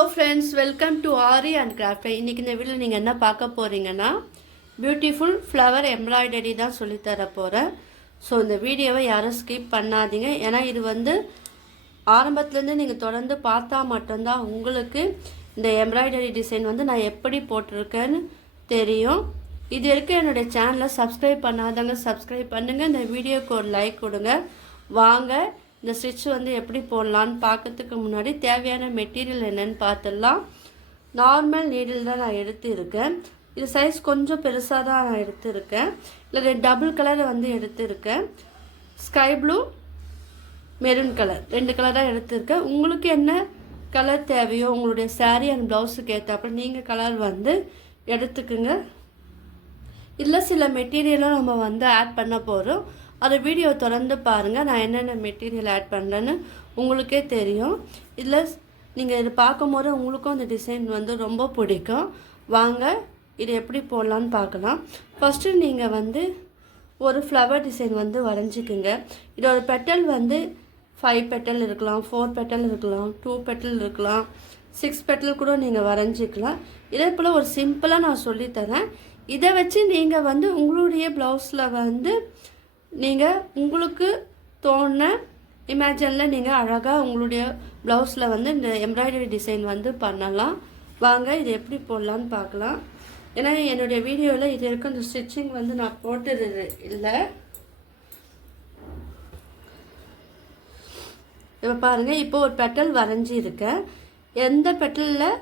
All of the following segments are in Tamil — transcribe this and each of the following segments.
Hello friends, welcome to aari and craft. இன்றைக்கி இந்த வீடியோவில் நீங்கள் என்ன பார்க்க போகிறீங்கன்னா, பியூட்டிஃபுல் ஃப்ளவர் எம்ப்ராய்டரி தான் சொல்லித்தர போகிறேன். ஸோ இந்த வீடியோவை யாரும் ஸ்கிப் பண்ணாதீங்க. ஏன்னா இது ஆரம்பத்துலேருந்து நீங்கள் தொடர்ந்து பார்த்தா மட்டும்தான் உங்களுக்கு இந்த எம்ப்ராய்டரி டிசைன் நான் எப்படி போட்டிருக்கேன்னு தெரியும். இது வரைக்கும் என்னுடைய சேனலை சப்ஸ்கிரைப் பண்ணாதவங்க சப்ஸ்கிரைப் பண்ணுங்கள். இந்த வீடியோக்கு ஒரு லைக் கொடுங்க. வாங்க இந்த ஸ்டிச் எப்படி போடலான்னு பார்க்கறதுக்கு முன்னாடி தேவையான மெட்டீரியல் என்னென்னு பார்த்துடலாம். நார்மல் நீடில் தான் நான் எடுத்துருக்கேன். இது சைஸ் கொஞ்சம் பெருசாக தான் நான் எடுத்துருக்கேன். இல்லை டபுள் கலரை எடுத்துருக்கேன். ஸ்கை ப்ளூ, மெரூன் கலர், 2 கலராக எடுத்துருக்கேன். உங்களுக்கு என்ன கலர் தேவையோ உங்களுடைய சாரீ அண்ட் ப்ளவுஸுக்கு ஏற்றாப்புல நீங்கள் கலர் எடுத்துக்குங்க. இல்லை சில மெட்டீரியலும் நம்ம ஆட் பண்ண போகிறோம். அதை வீடியோ தொடர்ந்து பாருங்கள். நான் என்னென்ன மெட்டீரியல் ஆட் பண்ணுறேன்னு உங்களுக்கே தெரியும். இதில் நீங்கள் இது பார்க்கும்போது உங்களுக்கும் இந்த டிசைன் ரொம்ப பிடிக்கும். வாங்க இது எப்படி போடலான்னு பார்க்கலாம். ஃபஸ்ட்டு நீங்கள் ஒரு ஃப்ளவர் டிசைன் வரைஞ்சிக்குங்க. இதோட பெட்டல் 5 பெட்டல் இருக்கலாம், 4 பெட்டல் இருக்கலாம், 2 பெட்டல் இருக்கலாம், 6 பெட்டல் கூட நீங்கள் வரைஞ்சிக்கலாம். இதே போல் ஒரு சிம்பிளாக நான் சொல்லித்தரேன். இதை வச்சு நீங்கள் உங்களுடைய ப்ளவுஸில் நீங்கள் உங்களுக்கு தோணுன இமேஜினில் நீங்கள் அழகாக உங்களுடைய ப்ளவுஸில் இந்த எம்ப்ராய்டரி டிசைன் பண்ணலாம். வாங்க இது எப்படி போடலான்னு பார்க்கலாம். ஏன்னா என்னுடைய வீடியோவில் இது வரைக்கும் இந்த ஸ்டிச்சிங் நான் போட்டது இல்லை. இப்போ பாருங்கள், இப்போ ஒரு பெட்டல் வரைஞ்சிருக்கேன். எந்த பெட்டலில்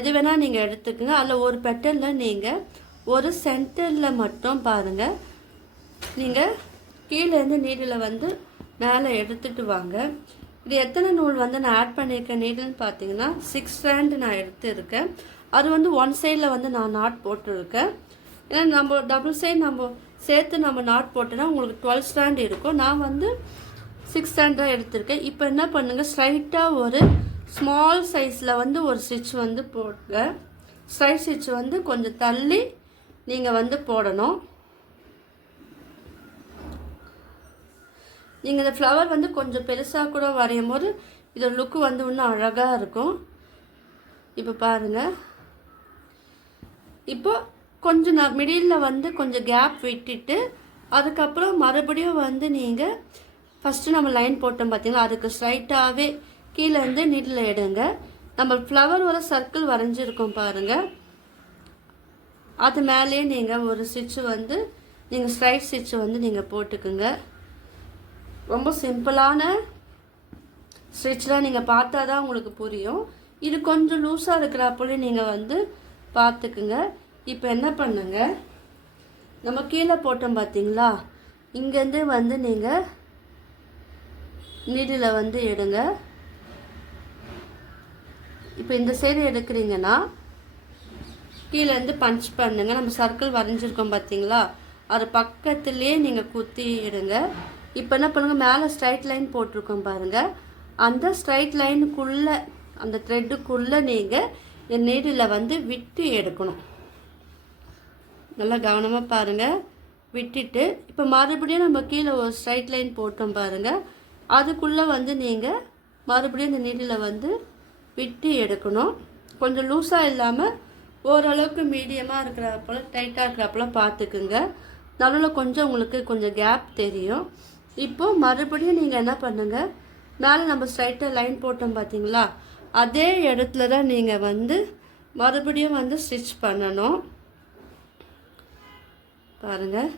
எது வேணால் நீங்கள் எடுத்துக்கோங்க. அதில் ஒரு பெட்டலில் நீங்கள் ஒரு சென்டரில் மட்டும் பாருங்கள், நீங்கள் கீழேருந்து நீடில் மேலே எடுத்துகிட்டு வாங்க. இது எத்தனை நூல் நான் ஆட் பண்ணியிருக்கேன் நீடில்னு பார்த்தீங்கன்னா 6 ஸ்ட்ராண்ட் நான் எடுத்துருக்கேன். அது ஒன் சைடில் நான் நாட் போட்டிருக்கேன். ஏன்னா நம்ம டபுள் சைடு நம்ம சேர்த்து நம்ம நாட் போட்டோன்னா உங்களுக்கு 12 ஸ்ட்ராண்ட் இருக்கும். நான் 6 ஸ்ட்ராண்ட் தான் எடுத்திருக்கேன். இப்போ என்ன பண்ணுங்கள், ஸ்ட்ரைட்டாக ஒரு ஸ்மால் சைஸில் ஒரு ஸ்டிச் போடுங்க. ஸ்ட்ரைட் ஸ்டிச் கொஞ்சம் தள்ளி நீங்கள் போடணும். நீங்கள் இந்த ஃப்ளவர் கொஞ்சம் பெருசாக கூட வரையும் போது இதோட லுக்கு இன்னும் அழகாக இருக்கும். இப்போ பாருங்கள், இப்போ கொஞ்சம் நான் மிடில் கொஞ்சம் கேப் விட்டுட்டு அதுக்கப்புறம் மறுபடியும் நீங்கள் ஃபஸ்ட்டு நம்ம லைன் போட்டோம் பார்த்தீங்களா, அதுக்கு ஸ்ட்ரைட்டாகவே கீழேருந்து நீடில் எடுங்க. நம்ம ஃப்ளவர் ஒரு சர்க்கிள் வரைஞ்சிருக்கோம் பாருங்கள், அது மேலேயே நீங்கள் ஒரு ஸ்டிச்சு நீங்கள் ஸ்ட்ரைட் ஸ்டிச்சு நீங்கள் போட்டுக்குங்க. ரொம்ப சிம்பிளான ஸ்டிச்லாம் நீங்கள் பார்த்தா தான் உங்களுக்கு புரியும். இது கொஞ்சம் லூஸாக இருக்கிறப்போல நீங்கள் பார்த்துக்குங்க. இப்போ என்ன பண்ணுங்க, நம்ம கீழே போட்டோம் பார்த்தீங்களா, இங்கேருந்து நீங்கள் நீடில் எடுங்க. இப்போ இந்த சைடு எடுக்கிறீங்கன்னா கீழேருந்து பஞ்ச் பண்ணுங்கள். நம்ம சர்க்கிள் வரைஞ்சிருக்கோம் பார்த்தீங்களா, அது பக்கத்துலேயே நீங்கள் குத்தி எடுங்க. இப்போ என்ன பண்ணுங்கள், மேலே ஸ்ட்ரைட் லைன் போட்டிருக்கோம் பாருங்கள், அந்த ஸ்ட்ரைட் லைனுக்குள்ளே அந்த த்ரெட்டுக்குள்ளே நீங்கள் என் நீடில் விட்டு எடுக்கணும். நல்லா கவனமாக பாருங்கள், விட்டுட்டு இப்போ மறுபடியும் நம்ம கீழே ஒரு ஸ்ட்ரைட் லைன் போட்டோம் பாருங்கள், அதுக்குள்ளே நீங்கள் மறுபடியும் இந்த நீடில் விட்டு எடுக்கணும். கொஞ்சம் லூஸாக இல்லாமல் ஓரளவுக்கு மீடியமாக இருக்கிறப்போல டைட்டாக இருக்கிறப்போல பார்த்துக்குங்க. நடுவில் கொஞ்சம் உங்களுக்கு கொஞ்சம் கேப் தெரியும். இப்போது மறுபடியும் நீங்கள் என்ன பண்ணுங்கள், மேலே நம்ம ஸ்ட்ரைட்டாக லைன் போட்டோம் பார்த்தீங்களா, அதே இடத்துல தான் நீங்கள் மறுபடியும் ஸ்டிச் பண்ணணும். பாருங்கள்,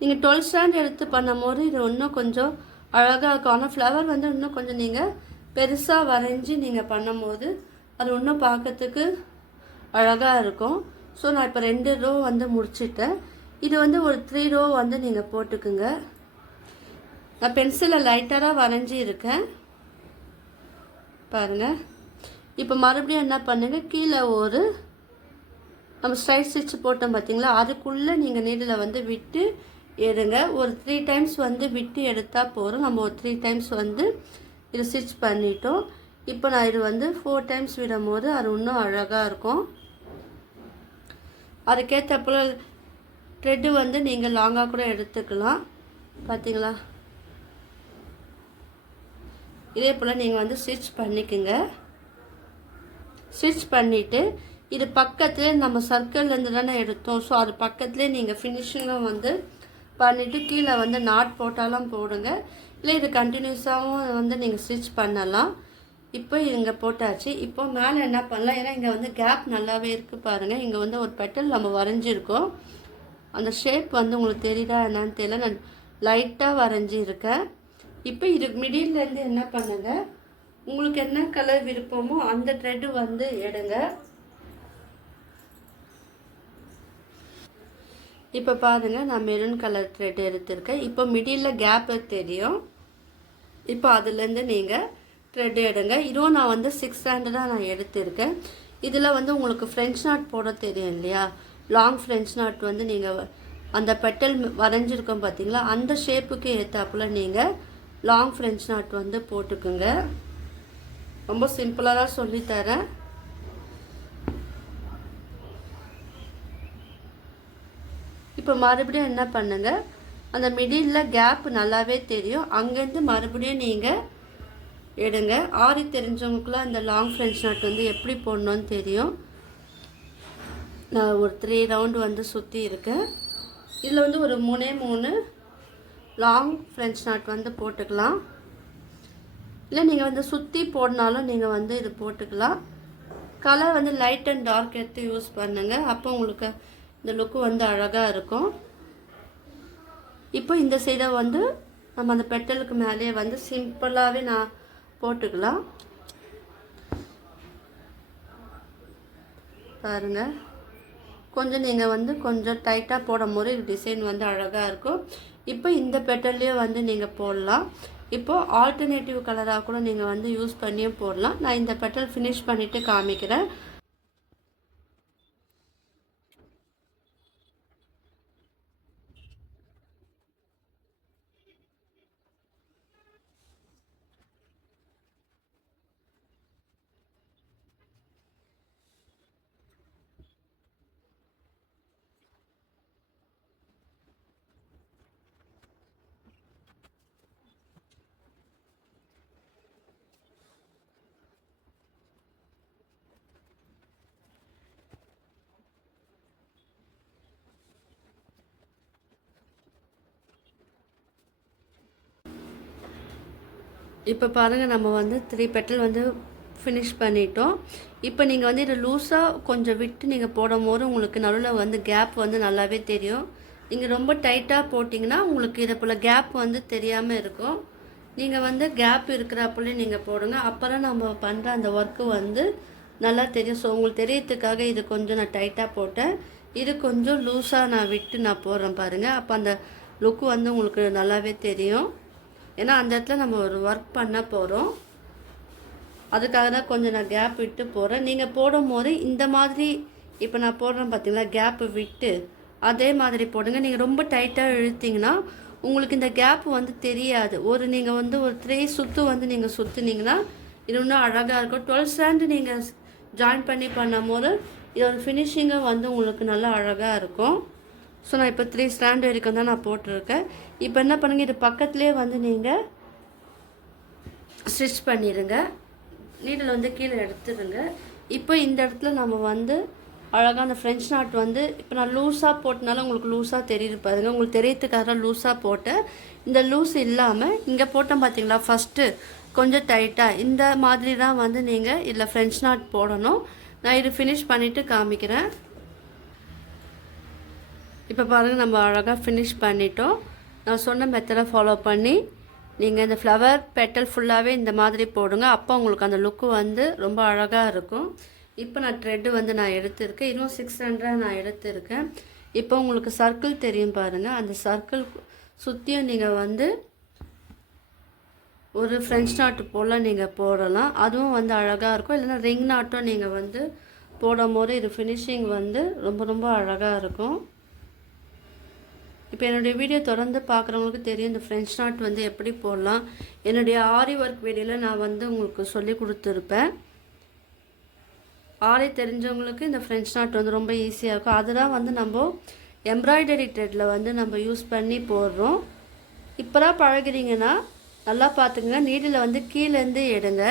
நீங்கள் 12 ஸ்டாண்ட் எடுத்து பண்ணும் போது இது இன்னும் கொஞ்சம் அழகாக இருக்கும். ஆனால் ஃப்ளவர் இன்னும் கொஞ்சம் நீங்கள் பெருசாக வரைஞ்சி நீங்கள் பண்ணும் போது அது இன்னும் பார்க்கறதுக்கு அழகாக இருக்கும். ஸோ நான் இப்போ 2 ரோ முடிச்சிட்டேன். இது ஒரு 3 ரோ நீங்கள் போட்டுக்குங்க. நான் பென்சிலை லைட்டாக வரைஞ்சி இருக்கேன் பாருங்கள். இப்போ மறுபடியும் என்ன பண்ணுங்கள், கீழே ஒரு நம்ம ஸ்ட்ரைட் ஸ்டிச் போட்டோம் பார்த்தீங்களா, அதுக்குள்ளே நீங்கள் நீடில் விட்டு எடுங்க. ஒரு 3 டைம்ஸ் விட்டு எடுத்தால் போகிறோம். நம்ம ஒரு 3 டைம்ஸ் இது ஸ்டிச் பண்ணிட்டோம். இப்போ நான் இது 4 டைம்ஸ் விடும் போது அது இன்னும் அழகாக இருக்கும். அதுக்கேற்றப்போல் த்ரெட்டு நீங்கள் லாங்காக கூட எடுத்துக்கலாம். பார்த்தீங்களா, இதே போல் நீங்கள் ஸ்டிச் பண்ணிக்கோங்க. ஸ்டிச் பண்ணிவிட்டு இது பக்கத்துலேயே நம்ம சர்க்கிள்லேருந்து தானே எடுத்தோம். ஸோ அது பக்கத்துலேயே நீங்கள் ஃபினிஷிங்கும் வந்து பண்ணிவிட்டு கீழே வந்து நாட் போட்டாலும் போடுங்க, இல்லை இது கண்டினியூஸாகவும் வந்து நீங்கள் ஸ்டிச் பண்ணலாம். இப்போ இங்கே போட்டாச்சு. இப்போ மேலே என்ன பண்ணலாம், ஏன்னா இங்கே வந்து கேப் நல்லாவே இருக்குது பாருங்கள். இங்கே வந்து ஒரு பெட்டல் நம்ம வரைஞ்சிருக்கோம். அந்த ஷேப் வந்து உங்களுக்கு தெரியுதா என்னன்னு தெரியல, நான் லைட்டாக வரைஞ்சிருக்கேன். இப்போ இது மிடில்லேருந்து என்ன பண்ணுங்க, உங்களுக்கு என்ன கலர் விருப்பமோ அந்த த்ரெட்டு வந்து எடுங்க. இப்போ பாருங்கள், நான் மெரூன் கலர் த்ரெட் எடுத்திருக்கேன். இப்போ மிடில் கேப் தெரியும். இப்போ அதுலேருந்து நீங்கள் த்ரெட் எடுங்க. இதுவும் நான் வந்து 600 நான் எடுத்திருக்கேன். இதில் வந்து உங்களுக்கு ஃப்ரெஞ்ச் நாட் போட தெரியும் இல்லையா, லாங் ஃப்ரெஞ்ச் நாட் வந்து நீங்கள் அந்த பெட்டல் வரைஞ்சிருக்கோம் பார்த்தீங்களா, அந்த ஷேப்புக்கு ஏற்றாப்புல நீங்கள் லாங் ஃப்ரெஞ்ச் நாட் வந்து போட்டுக்குங்க. ரொம்ப சிம்பிளாக தான் சொல்லித்தரேன். இப்போ மறுபடியும் என்ன பண்ணுங்க, அந்த மிடில் கேப் நல்லாவே தெரியும், அங்கேருந்து மறுபடியும் நீங்கள் எடுங்க. ஆரி தெரிஞ்சவங்களுக்குலாம் அந்த லாங் ஃப்ரெஞ்ச் நாட் வந்து எப்படி போடணும்னு தெரியும். நான் ஒரு 3 ரவுண்டு வந்து சுற்றி இருக்கேன். இதில் வந்து ஒரு 3 லாங் ஃப்ரெஞ்ச் நாட் வந்து போட்டுக்கலாம். இல்லை நீங்கள் வந்து சுற்றி போடனாலும் நீங்கள் வந்து இது போட்டுக்கலாம். கலர் வந்து லைட் அண்ட் டார்க் எடுத்து யூஸ் பண்ணுங்கள், அப்போ உங்களுக்கு இந்த லுக்கு வந்து அழகாக இருக்கும். இப்போ இந்த சைடை வந்து நம்ம அந்த பெட்டலுக்கு மேலே வந்து சிம்பிளாகவே நான் போட்டுக்கலாம். பாருங்கள், கொஞ்சம் நீங்கள் வந்து கொஞ்சம் டைட்டாக போடும் போது டிசைன் வந்து அழகாக இருக்கும். இப்போ இந்த பெட்டல்லையே வந்து நீங்கள் போடலாம். இப்போது ஆல்டர்னேட்டிவ் கலராக கூட நீங்கள் வந்து யூஸ் பண்ணியும் போடலாம். நான் இந்த பெட்டல் ஃபினிஷ் பண்ணிவிட்டு காமிக்கிறேன். இப்போ பாருங்கள், நம்ம வந்து 3 பெட்டல் வந்து ஃபினிஷ் பண்ணிட்டோம். இப்போ நீங்கள் வந்து இதை லூஸாக கொஞ்சம் விட்டு நீங்கள் போடும் போது உங்களுக்கு நடுவில் வந்து கேப் வந்து நல்லாவே தெரியும். நீங்கள் ரொம்ப டைட்டாக போட்டிங்கன்னா உங்களுக்கு இதை போல் கேப் வந்து தெரியாமல் இருக்கும். நீங்கள் வந்து கேப் இருக்கிறப்பலே நீங்கள் போடுங்க, அப்போ தான் நம்ம பண்ணுற அந்த ஒர்க்கு வந்து நல்லா தெரியும். ஸோ உங்களுக்கு தெரியறதுக்காக இது கொஞ்சம் நான் டைட்டாக போட்டேன், இது கொஞ்சம் லூஸாக நான் விட்டு நான் போடுறேன் பாருங்கள். அப்போ அந்த லுக்கு வந்து உங்களுக்கு நல்லாவே தெரியும். ஏன்னா அந்த இடத்துல நம்ம ஒரு ஒர்க் பண்ண போகிறோம், அதுக்காக தான் கொஞ்சம் நான் கேப் விட்டு போகிறேன். நீங்கள் போடும் போது இந்த மாதிரி இப்போ நான் போடுறேன் பார்த்தீங்களா, கேப்பு விட்டு அதே மாதிரி போடுங்க. நீங்கள் ரொம்ப டைட்டாக இழுத்திங்கன்னா உங்களுக்கு இந்த கேப் வந்து தெரியாது. நீங்கள் வந்து ஒரு 3 சுற்று வந்து நீங்கள் சுற்றுனீங்கன்னா இது இன்னும் அழகாக இருக்கும். 12 ஸ்டாண்டு நீங்கள் ஜாயின் பண்ணி பண்ணும் போது இதோட ஃபினிஷிங்கும் வந்து உங்களுக்கு நல்லா அழகாக இருக்கும். ஸோ நான் இப்போ 3 ஸ்டாண்ட் வரைக்கும் தான் நான் போட்டிருக்கேன். இப்போ என்ன பண்ணுங்கள், இது பக்கத்துலேயே வந்து நீங்கள் ஸ்டிச் பண்ணிடுங்க. நீடில் வந்து கீழே எடுத்துடுங்க. இப்போ இந்த இடத்துல நம்ம வந்து அழகாக அந்த ஃப்ரெஞ்ச் நாட் வந்து இப்போ நான் லூஸாக போட்டனால உங்களுக்கு லூஸாக தெரியுது பாருங்கள். உங்களுக்கு தெரியறதுக்காக லூஸாக போட்டேன். இந்த லூஸ் இல்லாமல் இங்கே போட்டோம் பார்த்தீங்களா, ஃபஸ்ட்டு கொஞ்சம் டைட்டாக இந்த மாதிரி தான் வந்து நீங்கள் இதில் ஃப்ரெஞ்ச் நாட் போடணும். நான் இது ஃபினிஷ் பண்ணிவிட்டு காமிக்கிறேன். இப்போ பாருங்கள், நம்ம அழகாக ஃபினிஷ் பண்ணிட்டோம். நான் சொன்ன மெத்தடை ஃபாலோ பண்ணி நீங்கள் இந்த ஃப்ளவர் பெட்டல் ஃபுல்லாகவே இந்த மாதிரி போடுங்க, அப்போ உங்களுக்கு அந்த லுக்கு வந்து ரொம்ப அழகாக இருக்கும். இப்போ நான் த்ரெட்டு வந்து நான் எடுத்திருக்கேன், இன்னும் 600 நான் எடுத்திருக்கேன். இப்போ உங்களுக்கு சர்க்கிள் தெரியும் பாருங்கள், அந்த சர்க்கிள் சுற்றியும் நீங்கள் வந்து ஒரு ஃப்ரெஞ்ச் நாட்டு போல் நீங்கள் போடலாம், அதுவும் வந்து அழகாக இருக்கும். இல்லைன்னா ரிங் நாட்டும் நீங்கள் வந்து போடும் போது இது ஃபினிஷிங் வந்து ரொம்ப ரொம்ப அழகாக இருக்கும். இப்போ என்னுடைய வீடியோ தொடர்ந்து பார்க்குறவங்களுக்கு தெரியும் இந்த ஃப்ரெஞ்ச் நாட் வந்து எப்படி போடலாம். என்னுடைய ஆரி ஒர்க் வீடியோவில் நான் வந்து உங்களுக்கு சொல்லி கொடுத்துருப்பேன். ஆரி தெரிஞ்சவங்களுக்கு இந்த ஃப்ரெஞ்ச் நாட் வந்து ரொம்ப ஈஸியாக இருக்கும். அதுதான் வந்து நம்ம எம்ப்ராய்டரி த்ரெட்டில் வந்து நம்ம யூஸ் பண்ணி போடுறோம். இப்போ தான் பழகிறீங்கன்னா நல்லா பார்த்துக்குங்க, நீடில் வந்து கீழேருந்து எடுங்க.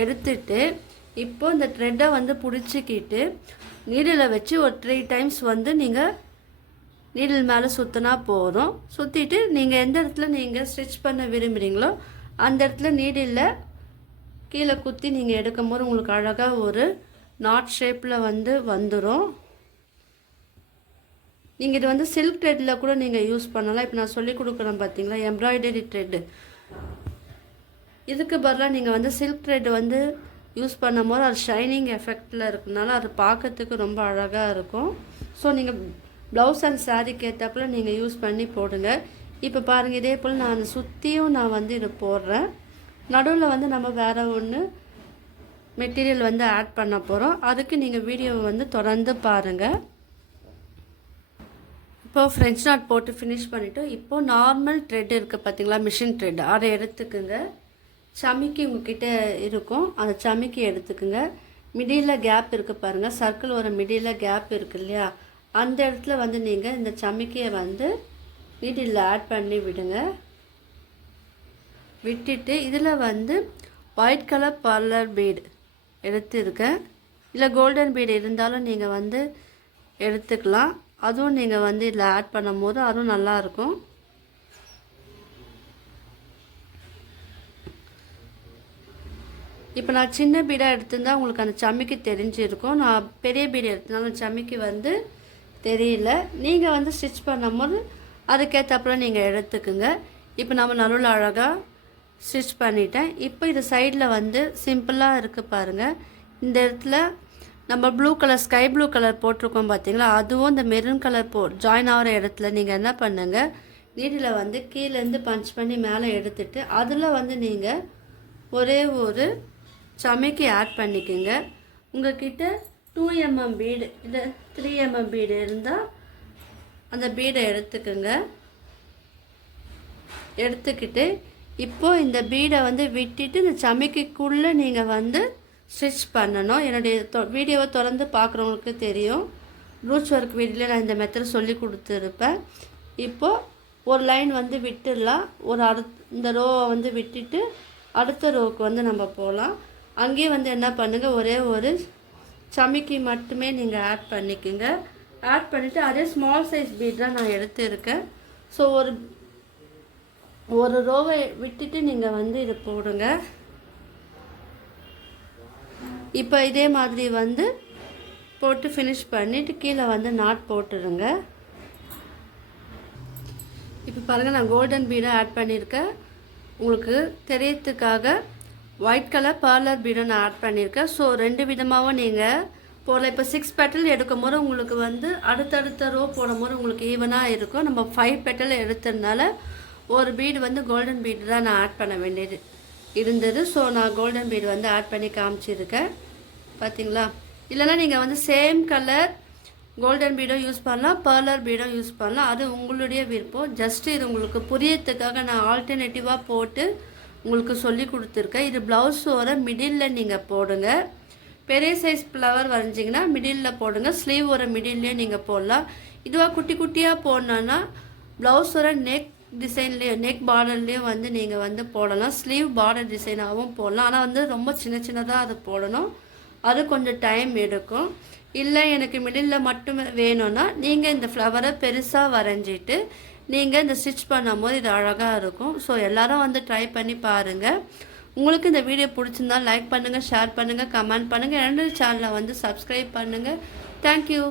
எடுத்துட்டு இப்போ இந்த த்ரெட்டை வந்து பிடிச்சிக்கிட்டு நீடில் வச்சு ஒரு 3 டைம்ஸ் வந்து நீங்கள் நீடில் மேலே சுற்றினா போதும். சுற்றிட்டு நீங்கள் எந்த இடத்துல நீங்கள் ஸ்டிச் பண்ண விரும்புகிறீங்களோ அந்த இடத்துல நீடில் கீழே குத்தி நீங்கள் எடுக்கும் போது உங்களுக்கு அழகாக ஒரு நாட் ஷேப்பில் வந்து வந்துடும். நீங்கள் இது வந்து சில்க் த்ரெட்டில் கூட நீங்கள் யூஸ் பண்ணலாம். இப்போ நான் சொல்லி கொடுக்குறேன் பார்த்தீங்களா, எம்ப்ராய்டரி த்ரெட்டு. இதுக்கு பதிலாக நீங்கள் வந்து சில்க் த்ரெட் வந்து யூஸ் பண்ணும் போது அது ஷைனிங் எஃபெக்டில் இருக்குனால அது பார்க்கறதுக்கு ரொம்ப அழகாக இருக்கும். ஸோ நீங்கள் ப்ளவுஸ் அண்ட் சாரீக்கு ஏற்றப்பல நீங்கள் யூஸ் பண்ணி போடுங்க. இப்போ பாருங்கள், இதே போல் நான் சுற்றியும் நான் வந்து இது போடுறேன். நடுவில் வந்து நம்ம வேறு ஒன்று மெட்டீரியல் வந்து ஆட் பண்ண போகிறோம். அதுக்கு நீங்கள் வீடியோவை வந்து தொடர்ந்து பாருங்கள். இப்போது ஃப்ரெஞ்ச் நாட் போட்டு ஃபினிஷ் பண்ணிவிட்டு இப்போது நார்மல் த்ரெட் இருக்குது பார்த்தீங்களா, மிஷின் த்ரெட், அதை எடுத்துக்குங்க. சமிக்கி உங்ககிட்ட இருக்கும், அந்த சமிக்கி எடுத்துக்குங்க. மிடியில் கேப் இருக்குது பாருங்கள், சர்க்கிள் ஒரு மிடியில் கேப் இருக்குது இல்லையா, அந்த இடத்துல வந்து நீங்கள் இந்த சமிக்கியை வந்து நீடில் ஆட் பண்ணி விடுங்க. விட்டுட்டு இதில் வந்து ஒயிட் கலர் பார்லர் பீடு எடுத்துருக்கேன். இல்லை கோல்டன் பீடு இருந்தாலும் நீங்கள் வந்து எடுத்துக்கலாம். அதுவும் நீங்கள் வந்து இதில் ஆட் பண்ணும் போது அதுவும் நல்லாயிருக்கும். இப்போ நான் சின்ன பீடாக எடுத்திருந்தால் உங்களுக்கு அந்த சமிக்கி தெரிஞ்சிருக்கும். நான் பெரிய பீடு எடுத்தனால அந்த சமிக்கி வந்து தெரியல. நீங்கள் வந்து ஸ்டிச் பண்ணும்போது அதுக்கேற்றப்பல நீங்கள் எடுத்துக்குங்க. இப்போ நம்ம நடுவில் அழகாக ஸ்டிச் பண்ணிட்டேன். இப்போ இது சைடில் வந்து சிம்பிளாக இருக்குது பாருங்கள். இந்த இடத்துல நம்ம blue colour, sky blue colour போட்டிருக்கோம் பார்த்தீங்களா, அதுவும் இந்த மெரூன் கலர் ஜாயின் ஆகிற இடத்துல நீங்கள் என்ன பண்ணுங்கள், நீடில் வந்து கீழேருந்து பஞ்ச் பண்ணி மேலே எடுத்துட்டு அதில் வந்து நீங்கள் ஒரே ஒரு சமைக்கி ஆட் பண்ணிக்கோங்க. உங்கள்கிட்ட 2 mm பீடு இல்லை 3 mm பீடு இருந்தால் அந்த பீடை எடுத்துக்கோங்க. எடுத்துக்கிட்டு இப்போது இந்த பீடை வந்து விட்டுட்டு இந்த சமைக்கிக்குள்ளே நீங்கள் வந்து ஸ்டிச் பண்ணணும். என்னுடைய வீடியோவை தொடர்ந்து பார்க்குறவங்களுக்கு தெரியும், ப்ரூச் ஒர்க் வீடியோவில் நான் இந்த மெத்தட் சொல்லி கொடுத்துருப்பேன். இப்போது ஒரு லைன் வந்து விட்டுடலாம். இந்த ரோவை வந்து விட்டுட்டு அடுத்த ரோவுக்கு வந்து நம்ம போகலாம். அங்கேயே வந்து என்ன பண்ணுங்கள், ஒரே ஒரு சமிக்கி மட்டுமே நீங்கள் ஆட் பண்ணிக்கோங்க. ஆட் பண்ணிவிட்டு அதே ஸ்மால் சைஸ் பீட் தான் நான் எடுத்துருக்கேன். ஸோ ஒரு ரோவை விட்டுட்டு நீங்கள் வந்து இதை போடுங்க. இப்போ இதே மாதிரி வந்து போட்டு ஃபினிஷ் பண்ணிவிட்டு கீழே வந்து நாட் போட்டுருங்க. இப்போ பாருங்கள், நான் கோல்டன் பீடை ஆட் பண்ணியிருக்கேன். உங்களுக்கு தெரியறதுக்காக ஒயிட் கலர் பார்லர் பீடை நான் ஆட் பண்ணியிருக்கேன். ஸோ 2 விதமாகவும் நீங்கள் போடலாம். இப்போ 6 பெட்டல் எடுக்கும் போது உங்களுக்கு வந்து அடுத்தடுத்த ரோ போடும் போது உங்களுக்கு ஈவனாக இருக்கும். நம்ம 5 பெட்டல் எடுத்ததுனால ஒரு பீடு வந்து கோல்டன் பீடு தான் நான் ஆட் பண்ண வேண்டியது இருந்தது. ஸோ நான் கோல்டன் பீடு வந்து ஆட் பண்ணி காமிச்சிருக்கேன் பார்த்தீங்களா. இல்லைனா நீங்கள் வந்து சேம் கலர் கோல்டன் பீடும் யூஸ் பண்ணலாம், பார்லர் பீடும் யூஸ் பண்ணலாம், அது உங்களுடைய விருப்பம். ஜஸ்ட்டு இது உங்களுக்கு புரியறதுக்காக நான் ஆல்டர்னேட்டிவாக போட்டு உங்களுக்கு சொல்லி கொடுத்துருக்கேன். இது ப்ளவுஸோட மிடில் நீங்கள் போடுங்க. பெரிய சைஸ் ஃப்ளவர் வரைஞ்சிங்கன்னா மிடில் போடுங்க, ஸ்லீவோட மிடில்லே நீங்கள் போடலாம். இதுவாக குட்டி குட்டியாக போடணுன்னா ப்ளவுஸோட நெக் டிசைன்லேயும் நெக் பார்டர்லேயும் வந்து நீங்கள் வந்து போடலாம். ஸ்லீவ் பார்டர் டிசைனாகவும் போடலாம். ஆனால் வந்து ரொம்ப சின்ன சின்னதாக அது போடணும், அது கொஞ்சம் டைம் எடுக்கும். இல்லை எனக்கு மிடில் மட்டும் வேணும்னா நீங்கள் இந்த ஃப்ளவரை பெருசாக வரைஞ்சிட்டு நீங்கள் இந்த ஸ்டிச் பண்ணும் போது இது அழகாக இருக்கும். ஸோ எல்லோரும் வந்து ட்ரை பண்ணி பாருங்கள். உங்களுக்கு இந்த வீடியோ பிடிச்சிருந்தால் லைக் பண்ணுங்கள், ஷேர் பண்ணுங்கள், கமெண்ட் பண்ணுங்கள். என்னோட சேனலை வந்து சப்ஸ்கிரைப் பண்ணுங்கள். தேங்க்யூ.